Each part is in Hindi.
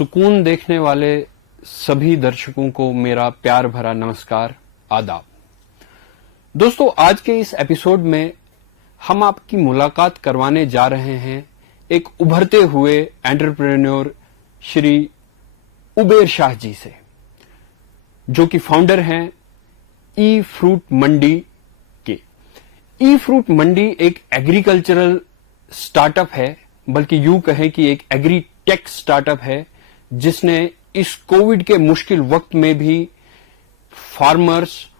सुकून देखने वाले सभी दर्शकों को मेरा प्यार भरा नमस्कार, आदाब। दोस्तों, आज के इस एपिसोड में हम आपकी मुलाकात करवाने जा रहे हैं एक उभरते हुए एंटरप्रेन्योर श्री उबेर शाह जी से, जो कि फाउंडर हैं ई फ्रूट मंडी के। ई फ्रूट मंडी एक एग्रीकल्चरल स्टार्टअप है, बल्कि यूं कहें कि एक एग्री टेक स्टार्टअप है, जिसने इस कोविड के मुश्किल वक्त में भी फार्मर्स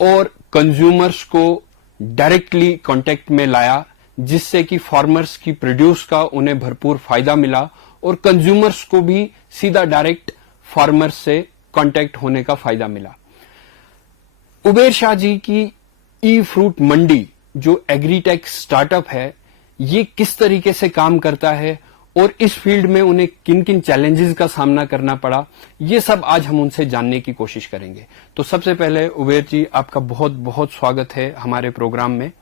और कंज्यूमर्स को डायरेक्टली कांटेक्ट में लाया, जिससे कि फार्मर्स की प्रोड्यूस का उन्हें भरपूर फायदा मिला और कंज्यूमर्स को भी सीधा डायरेक्ट फार्मर्स से कांटेक्ट होने का फायदा मिला। उबेर शाह जी की ई फ्रूट मंडी जो एग्रीटेक स्टार्टअप है, ये किस तरीके से काम करता है और इस फील्ड में उन्हें किन किन चैलेंजेस का सामना करना पड़ा, ये सब आज हम उनसे जानने की कोशिश करेंगे। तो सबसे पहले उबेर जी, आपका बहुत बहुत स्वागत है हमारे प्रोग्राम में।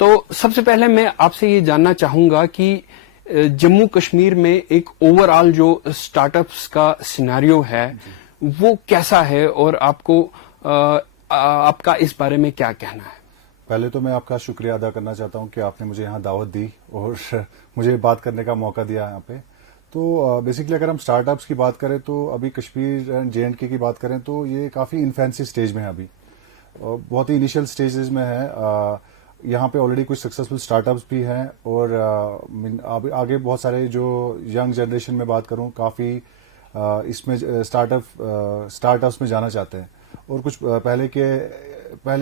तो सबसे पहले मैं आपसे ये जानना चाहूंगा कि जम्मू कश्मीर में एक ओवरऑल जो स्टार्टअप्स का सिनेरियो है वो कैसा है और आपका इस बारे में क्या कहना है? पहले तो मैं आपका शुक्रिया अदा करना चाहता हूं कि आपने मुझे यहाँ दावत दी और मुझे बात करने का मौका दिया यहाँ पे। तो बेसिकली अगर हम स्टार्टअप्स की बात करें तो अभी कश्मीर एंड JNK की बात करें तो ये काफ़ी इन्फेंसी स्टेज में है, अभी बहुत ही इनिशियल स्टेजेस में है। यहाँ पे ऑलरेडी कुछ सक्सेसफुल स्टार्टअप्स भी हैं और आगे बहुत सारे जो यंग जनरेशन में बात करूँ काफ़ी इसमें स्टार्टअप्स में जाना चाहते हैं और कुछ पहले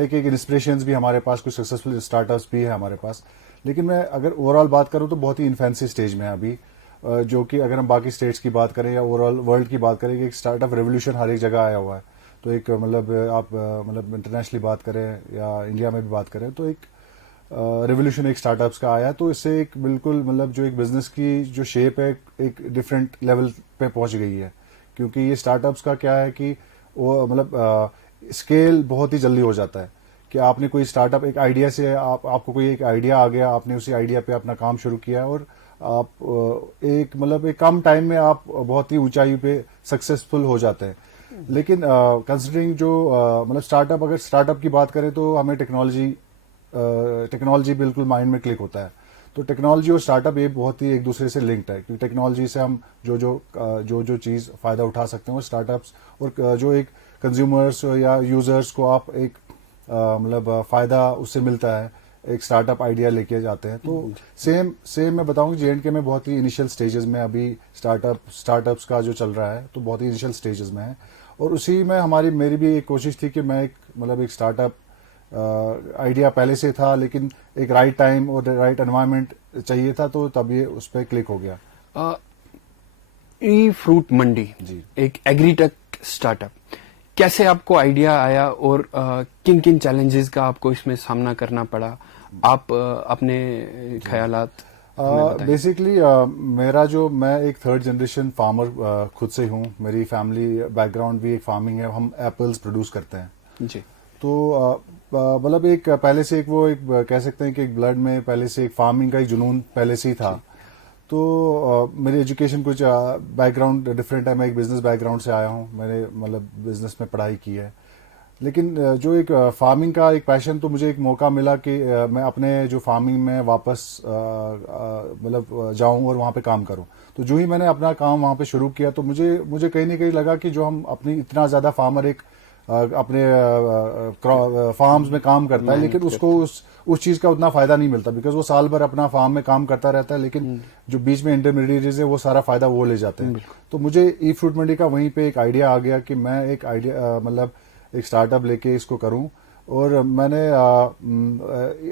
के इंस्पिरेशंस भी हमारे पास, कुछ सक्सेसफुल स्टार्टअप्स भी है हमारे पास। लेकिन मैं अगर ओवरऑल बात करूं तो बहुत ही इन्फेंसी स्टेज में है अभी, जो कि अगर हम बाकी स्टेट्स की बात करें या ओवरऑल वर्ल्ड की बात करें कि एक स्टार्टअप रेवोल्यूशन हर एक जगह आया हुआ है। तो एक मतलब इंटरनेशनली बात करें या इंडिया में भी बात करें तो एक रेवोल्यूशन एक स्टार्टअप्स का आया। तो इससे एक बिल्कुल मतलब जो एक बिजनेस की जो शेप है एक डिफरेंट लेवल पे पहुंच गई है, क्योंकि ये स्टार्टअप्स का क्या है कि वो मतलब स्केल बहुत ही जल्दी हो जाता है कि आपने कोई स्टार्टअप एक आइडिया से आपको कोई एक आइडिया आ गया, आपने उसी आइडिया पे अपना काम शुरू किया और आप एक कम टाइम में आप बहुत ही ऊंचाई पे सक्सेसफुल हो जाते हैं। लेकिन कंसिडरिंग जो अगर स्टार्टअप की बात करें तो हमें टेक्नोलॉजी बिल्कुल माइंड में क्लिक होता है। तो टेक्नोलॉजी और स्टार्टअप ये बहुत ही एक दूसरे से लिंक्ड है, क्योंकि टेक्नोलॉजी से हम जो चीज फायदा उठा सकते हैं और स्टार्टअप्स और जो एक कंज्यूमर्स या यूजर्स को आप एक फायदा उससे मिलता है, एक स्टार्टअप आइडिया लेके जाते हैं। तो सेम मैं बताऊं JNK में बहुत ही इनिशियल स्टेजेस में अभी स्टार्टअप्स का जो चल रहा है तो बहुत ही इनिशियल स्टेजेस में है। और उसी में मेरी भी एक कोशिश थी कि मैं एक स्टार्टअप आइडिया पहले से था, लेकिन एक राइट टाइम और राइट एनवायरनमेंट चाहिए था, तो तब ये उस पर क्लिक हो गया। ई फ्रूट मंडी जी एक एग्रीटेक स्टार्टअप, कैसे आपको आइडिया आया और किन किन चैलेंजेस का आपको इसमें सामना करना पड़ा? आप अपने ख्यालात बेसिकली मैं एक थर्ड जनरेशन फार्मर खुद से हूँ। मेरी फैमिली बैकग्राउंड भी एक फार्मिंग है, हम एप्पल्स प्रोड्यूस करते हैं जी। तो एक पहले से कह सकते हैं कि एक ब्लड में पहले से एक फार्मिंग का एक जुनून पहले से ही था। तो मेरी एजुकेशन कुछ बैकग्राउंड डिफरेंट है, मैं एक बिजनेस बैकग्राउंड से आया हूँ, मैंने बिजनेस में पढ़ाई की है। लेकिन जो एक फार्मिंग का एक पैशन, तो मुझे एक मौका मिला कि मैं अपने जो फार्मिंग में वापस जाऊं और वहां पे काम करूं। तो जो ही मैंने अपना काम वहां पे शुरू किया तो मुझे कहीं ना कहीं लगा कि जो हम अपनी इतना ज्यादा फार्मर अपने फार्म्स में काम करता है, लेकिन उसको उस चीज का उतना फायदा नहीं मिलता, बिकॉज वो साल भर अपना फार्म में काम करता रहता है, लेकिन जो बीच में इंटरमीडिएट्स है वो सारा फायदा वो ले जाते हैं। तो मुझे ई फ्रूट मंडी का वहीं पे एक आइडिया आ गया कि मैं एक स्टार्टअप लेके इसको करूं। और मैंने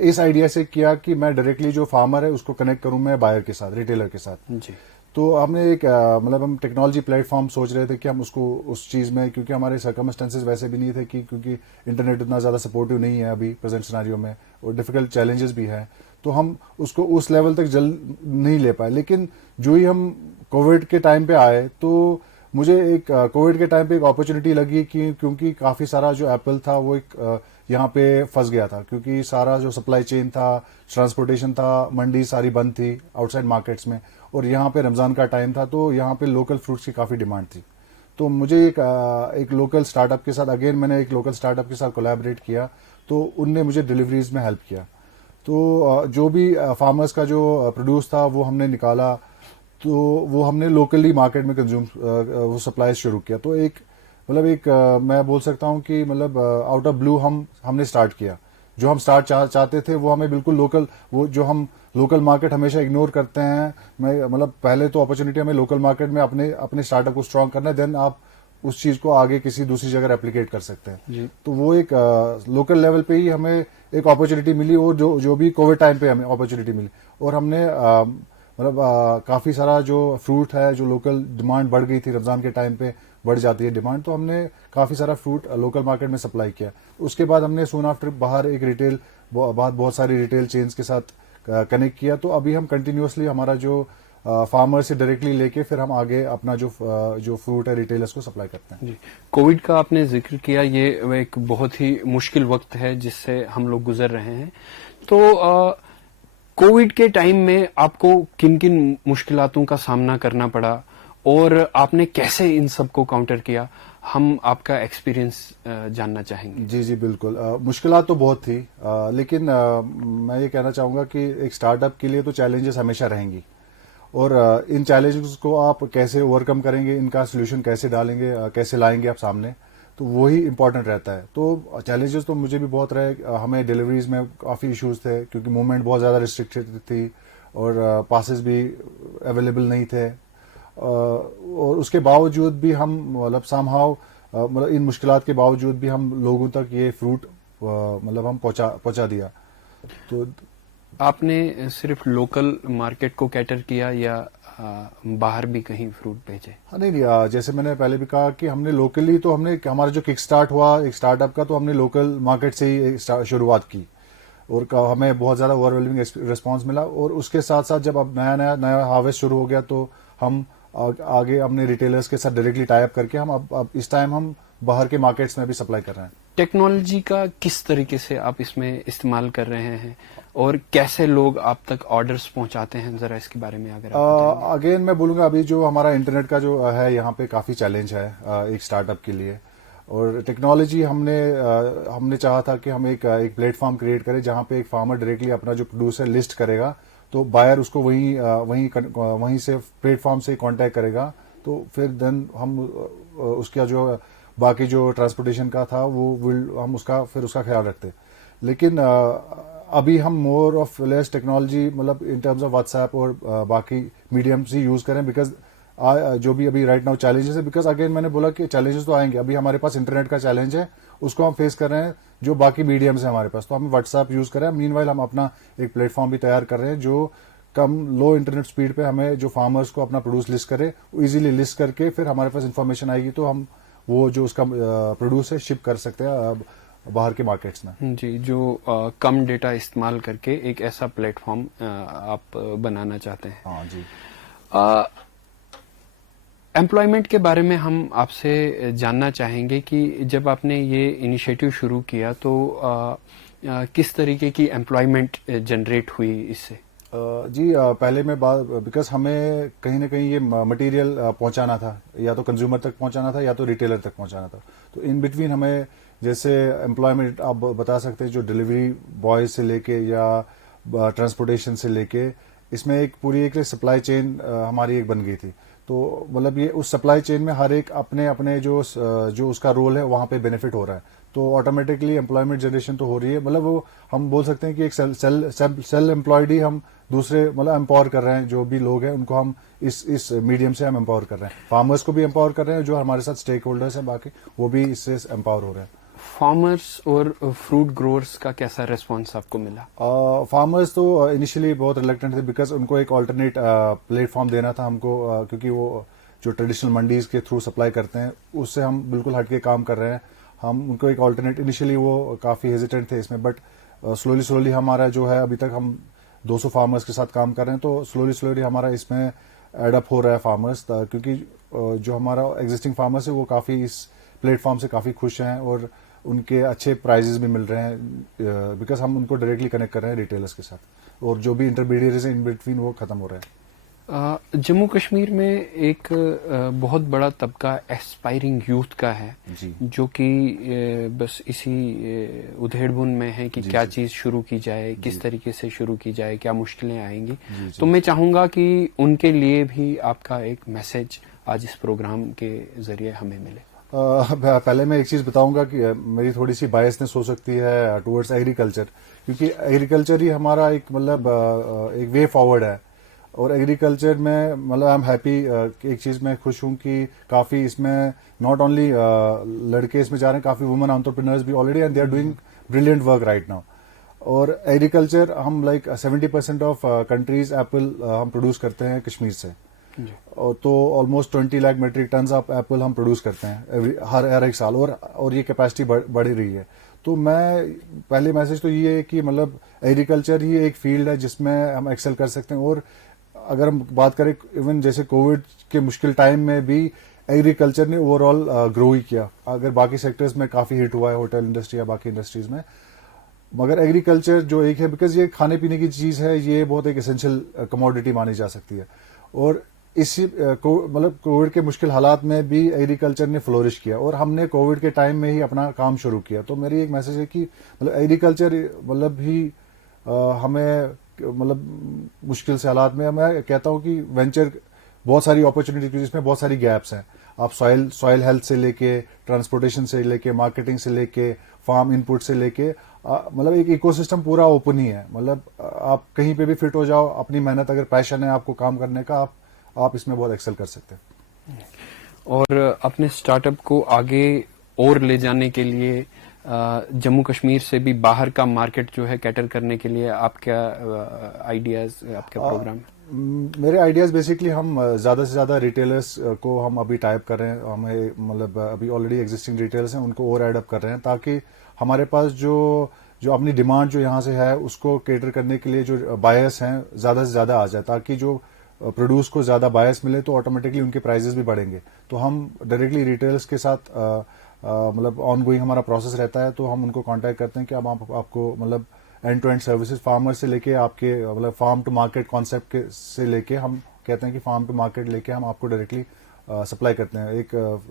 इस आइडिया से किया कि मैं डायरेक्टली जो फार्मर है उसको कनेक्ट करूं मैं बायर के साथ, रिटेलर के साथ जी। तो हमने हम टेक्नोलॉजी प्लेटफॉर्म सोच रहे थे कि हम उसको उस चीज में, क्योंकि हमारे सर्कमस्टेंसेस वैसे भी नहीं थे क्योंकि इंटरनेट उतना ज्यादा सपोर्टिव नहीं है अभी प्रेजेंट सिनेरियो में और डिफिकल्ट चैलेंजेस भी है, तो हम उसको उस लेवल तक जल्द नहीं ले पाए। लेकिन जो ही हम कोविड के टाइम पे आए तो मुझे कोविड के टाइम पे एक अपॉर्चुनिटी लगी कि क्योंकि काफी सारा जो एप्पल था वो यहाँ पे फंस गया था, क्योंकि सारा जो सप्लाई चेन था, ट्रांसपोर्टेशन था, मंडी सारी बंद थी आउटसाइड मार्केट्स में, और यहाँ पे रमजान का टाइम था, तो यहाँ पे लोकल फ्रूट्स की काफी डिमांड थी। तो मुझे एक लोकल स्टार्टअप के साथ, अगेन मैंने एक लोकल स्टार्टअप के साथ कोलैबोरेट किया, तो उनने मुझे डिलीवरीज में हेल्प किया। तो जो भी फार्मर्स का जो प्रोड्यूस था वो हमने निकाला, तो वो हमने लोकली मार्केट में कंज्यूम वो सप्लाई शुरू किया। तो एक मतलब एक मैं बोल सकता हूँ कि मतलब आउट ऑफ ब्लू हमने स्टार्ट किया। जो हम स्टार्ट चाहते थे वो हमें बिल्कुल लोकल, वो जो हम लोकल मार्केट हमेशा इग्नोर करते हैं, मैं मतलब पहले तो अपॉर्चुनिटी हमें लोकल मार्केट में अपने स्टार्टअप को स्ट्रांग करना है, देन आप उस चीज को आगे किसी दूसरी जगह रेप्लिकेट कर सकते हैं जी। तो वो एक लोकल लेवल पे ही हमें एक अपॉर्चुनिटी मिली, और जो भी कोविड टाइम पे हमें अपॉर्चुनिटी मिली, और हमने मतलब काफी सारा जो फ्रूट है, जो लोकल डिमांड बढ़ गई थी रमजान के टाइम पे, बढ़ जाती है डिमांड, तो हमने काफी सारा फ्रूट लोकल मार्केट में सप्लाई किया। उसके बाद हमने सून आफ्टर बाहर एक रिटेल बहुत सारी रिटेल चेन्स के साथ कनेक्ट किया। तो अभी हम कंटिन्यूअसली हमारा जो फार्मर से डायरेक्टली लेके फिर हम आगे अपना जो फ्रूट है रिटेलर्स को सप्लाई करते हैं। जी, कोविड का आपने जिक्र किया, ये एक बहुत ही मुश्किल वक्त है जिससे हम लोग गुजर रहे हैं। तो कोविड के टाइम में आपको किन किन मुश्किलातों का सामना करना पड़ा और आपने कैसे इन सब को काउंटर किया, हम आपका एक्सपीरियंस जानना चाहेंगे। जी जी बिल्कुल। मुश्किलात तो बहुत थी, लेकिन मैं ये कहना चाहूंगा कि एक स्टार्टअप के लिए तो चैलेंजेस हमेशा रहेंगी, और इन चैलेंजेस को आप कैसे ओवरकम करेंगे, इनका सोल्यूशन कैसे डालेंगे, कैसे लाएंगे आप सामने, तो वही इंपॉर्टेंट रहता है। तो चैलेंजेस तो मुझे भी बहुत रहे, हमें डिलीवरीज में काफी इश्यूज थे, क्योंकि मूवमेंट बहुत ज्यादा रिस्ट्रिक्टेड थी, और पासेस भी अवेलेबल नहीं थे, और उसके बावजूद भी हम मतलब समहाउ मतलब इन मुश्किलात के बावजूद भी हम लोगों तक ये फ्रूट मतलब हम पहुंचा दिया। तो आपने सिर्फ लोकल मार्केट को कैटर किया या बाहर भी कहीं फ्रूट भेजे? हाँ नहीं, जैसे मैंने पहले भी कहा कि हमने लोकली, तो हमने हमारा जो किक स्टार्ट हुआ एक स्टार्टअप का, तो हमने लोकल मार्केट से ही शुरुआत की, और हमें बहुत ज्यादा ओवरवेलमिंग रिस्पांस मिला। और उसके साथ साथ जब अब नया हार्वेस्ट शुरू हो गया, तो हम आगे अपने रिटेलर्स के साथ डायरेक्टली टाई अप करके हम अब इस टाइम हम बाहर के मार्केट्स में भी सप्लाई कर रहे हैं। टेक्नोलॉजी का किस तरीके से आप इसमें इस्तेमाल कर रहे हैं और कैसे लोग आप तक ऑर्डर्स पहुंचाते हैं, जरा इसके बारे में अगर आप अगेन मैं बोलूंगा, अभी जो हमारा इंटरनेट का जो है यहाँ पे काफी चैलेंज है एक स्टार्टअप के लिए, और टेक्नोलॉजी हमने चाहा था कि हम एक प्लेटफॉर्म क्रिएट करें जहाँ पे एक फार्मर डायरेक्टली अपना जो प्रोड्यूसर लिस्ट करेगा, तो बायर उसको वहीं से प्लेटफॉर्म से कांटेक्ट करेगा, तो फिर देन हम उसका जो बाकी जो ट्रांसपोर्टेशन का था वो हम उसका ख्याल रखते। लेकिन अभी हम मोर ऑफ लेस टेक्नोलॉजी मतलब इन टर्म्स ऑफ व्हाट्सएप और बाकी मीडियम्स ही यूज करें, बिकॉज जो भी अभी राइट नाउ चैलेंजेस है, बिकॉज अगेन मैंने बोला कि चैलेंजेस तो आएंगे, अभी हमारे पास इंटरनेट का चैलेंज है, उसको हम फेस कर रहे हैं, जो बाकी मीडियम्स है हमारे पास, तो हम व्हाट्सएप यूज कर रहे हैं। मीनवाइल हम अपना एक प्लेटफॉर्म भी तैयार कर रहे हैं जो कम लो इंटरनेट स्पीड पे हमें जो फार्मर्स को अपना प्रोड्यूस लिस्ट करे, इजीली लिस्ट करके फिर हमारे पास इंफॉर्मेशन आएगी, तो हम वो जो उसका प्रोड्यूस है शिप कर सकते हैं बाहर के मार्केट्स में। जी, जो कम डेटा इस्तेमाल करके एक ऐसा प्लेटफॉर्म आप बनाना चाहते हैं। हाँ जी। एम्प्लॉयमेंट के बारे में हम आपसे जानना चाहेंगे कि जब आपने ये इनिशिएटिव शुरू किया तो किस तरीके की एम्प्लॉयमेंट जनरेट हुई इससे? जी, पहले मैं बात, बिकॉज हमें कहीं ना कहीं ये मटेरियल पहुंचाना था, या तो कंज्यूमर तक पहुंचाना था या तो रिटेलर तक पहुंचाना था, तो इन बिटवीन हमें जैसे एम्प्लॉयमेंट आप बता सकते हैं, जो डिलीवरी बॉय से लेके या ट्रांसपोर्टेशन से लेके, इसमें एक पूरी एक सप्लाई चेन हमारी एक बन गई थी। तो मतलब ये उस सप्लाई चेन में हर एक अपने अपने जो उसका रोल है वहां पे बेनिफिट हो रहा है, तो ऑटोमेटिकली एम्प्लॉयमेंट जनरेशन तो हो रही है। मतलब वो हम बोल सकते हैं कि एक सेल एम्प्लॉयड ही हम दूसरे मतलब एम्पावर कर रहे हैं, जो भी लोग हैं उनको हम इस मीडियम से हम एम्पावर कर रहे हैं, फार्मर्स को भी एम्पावर कर रहे हैं, जो हमारे साथ स्टेक होल्डर्स हैं बाकी वो भी इससे एम्पावर हो रहे हैं। फार्मर्स और फ्रूट ग्रोअर्स का कैसा रेस्पॉन्स आपको मिला? फार्मर्स तो इनिशियली बहुत रिलेक्टेंट थे, बिकॉज उनको एक ऑल्टरनेट प्लेटफॉर्म देना था हमको, क्योंकि वो जो ट्रेडिशनल मंडीज के थ्रू सप्लाई करते हैं उससे हम बिल्कुल हटके काम कर रहे हैं। हम उनको एक ऑल्टरनेट, इनिशियली वो काफी हेजिटेंट थे इसमें, बट स्लोली हमारा जो है अभी तक हम 200 फार्मर्स के साथ काम कर रहे हैं, तो स्लोली हमारा इसमें एडअप हो रहा है फार्मर्स, क्योंकि जो हमारा एग्जिस्टिंग फार्मर्स है वो काफी इस प्लेटफॉर्म से काफी खुश हैं, और उनके अच्छे प्राइजेस भी मिल रहे हैं बिकॉज हम उनको डायरेक्टली कनेक्ट कर रहे हैं रिटेलर्स के साथ, और जो भी इंटरमीडिएट्स हैं इन बिटवीन वो खत्म हो रहे हैं। जम्मू कश्मीर में एक बहुत बड़ा तबका एस्पायरिंग यूथ का है जी। जो कि बस इसी उधेड़बुन में है कि क्या चीज शुरू की जाए, किस तरीके से शुरू की जाए, क्या मुश्किलें आएंगी। तो मैं चाहूंगा कि उनके लिए भी आपका एक मैसेज आज इस प्रोग्राम के जरिए हमें मिले। पहले मैं एक चीज बताऊंगा कि मेरी थोड़ी सी बायसनेस हो सकती है टुवर्ड्स एग्रीकल्चर, क्योंकि एग्रीकल्चर ही हमारा एक मतलब एक वे फॉरवर्ड है। और एग्रीकल्चर में मतलब आई एम हैप्पी, एक चीज मैं खुश हूं कि काफी इसमें नॉट ओनली लड़के इसमें जा रहे हैं, काफी वुमेन एंटरप्रेन्योर्स भी already and they are doing brilliant work right now. और एग्रीकल्चर हम लाइक 70% ऑफ कंट्रीज एप्पल हम प्रोड्यूस करते हैं कश्मीर से, और तो almost 20 lakh metric ton of apple हम प्रोड्यूस करते हैं हर एक साल, और ये कैपेसिटी बढ़ ही रही है। तो मैं पहले मैसेज तो ये है कि मतलब एग्रीकल्चर ही एक फील्ड है जिसमें हम एक्सेल कर सकते हैं। और अगर हम बात करें इवन जैसे कोविड के मुश्किल टाइम में भी एग्रीकल्चर ने ओवरऑल ग्रो ही किया। अगर बाकी सेक्टर्स में काफी हिट हुआ है, होटल इंडस्ट्री या बाकी इंडस्ट्रीज में, मगर एग्रीकल्चर जो एक है, बिकॉज ये खाने पीने की चीज है, ये बहुत एक एसेंशियल कमोडिटी मानी जा सकती है। और इसी मतलब कोविड के मुश्किल हालात में भी एग्रीकल्चर ने फ्लोरिश किया, और हमने कोविड के टाइम में ही अपना काम शुरू किया। तो मेरी एक मैसेज है कि मतलब एग्रीकल्चर मतलब भी हमें मतलब मुश्किल से हालात में मैं कहता हूं कि वेंचर बहुत सारी अपॉर्चुनिटी, जिसमें बहुत सारी गैप्स हैं। आप सॉइल हेल्थ से लेके, ट्रांसपोर्टेशन से लेके, मार्केटिंग से लेके, फार्म इनपुट से लेके, मतलब एक इकोसिस्टम पूरा ओपन ही है। मतलब आप कहीं पे भी फिट हो जाओ, अपनी मेहनत अगर पैशन है आपको काम करने का, आप इसमें बहुत एक्सेल कर सकते हैं। और अपने स्टार्टअप को आगे और ले जाने के लिए जम्मू कश्मीर से भी बाहर का मार्केट जो है कैटर करने के लिए आप क्या आइडियाज, आपका प्रोग्राम? मेरे आइडियाज बेसिकली हम ज्यादा से ज्यादा रिटेलर्स को हम अभी टाइप कर रहे हैं। हमें मतलब अभी ऑलरेडी एग्जिस्टिंग रिटेलर्स हैं उनको और एडअप कर रहे हैं, ताकि हमारे पास जो अपनी डिमांड जो यहाँ से है उसको केटर करने के लिए जो बायर्स हैं ज्यादा से ज्यादा आ जाए, ताकि जो प्रोड्यूस को ज्यादा बायर्स मिले तो ऑटोमेटिकली उनके प्राइजेस भी बढ़ेंगे। तो हम डायरेक्टली रिटेलर्स के साथ मतलब ऑन गोइंग हमारा प्रोसेस रहता है। तो हम उनको कांटेक्ट करते हैं कि अब आपको मतलब end to end services farmer से लेके आपके मतलब फार्म टू मार्केट कॉन्सेप्ट से लेके, हम कहते हैं कि फार्म टू मार्केट लेके हम आपको डायरेक्टली सप्लाई करते हैं। एक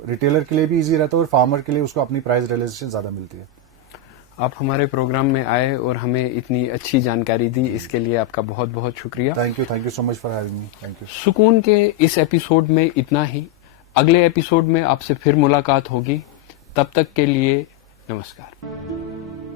रिटेलर के लिए भी इजी रहता है और फार्मर के लिए उसको अपनी प्राइस रियलाइजेशन ज्यादा मिलती है। आप हमारे प्रोग्राम में आए और हमें इतनी अच्छी जानकारी दी, इसके लिए आपका बहुत बहुत शुक्रिया। Thank you so much for having me. Thank you. सुकून के इस एपिसोड में इतना ही। अगले एपिसोड में आपसे फिर मुलाकात होगी। तब तक के लिए नमस्कार।